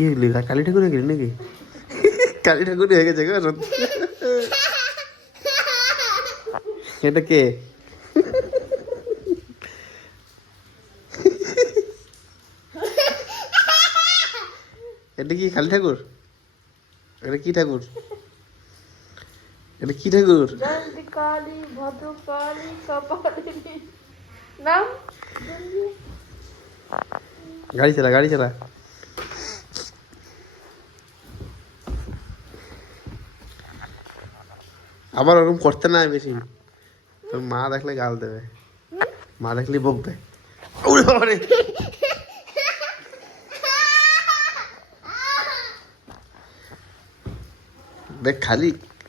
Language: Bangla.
কি হইলি কালী ঠাকুর হয়ে গেলি নাকি? কালী ঠাকুর হয়ে গেছে গো সত্যি। এটা কে? এটা কি কালী ঠাকুর? এটা কি ঠাকুর? এটা কি ঠাকুর? জয়ন্তী কালী ভদ্রকালী কপালিনী নাম গাড়ি চালা গাড়ি চালা। আবার ওরকম করতে নাই বেশি, তোর মা দেখলে গাল দেবে, মা দেখলে বকবে। ওরে বাবারে, দেখ খালি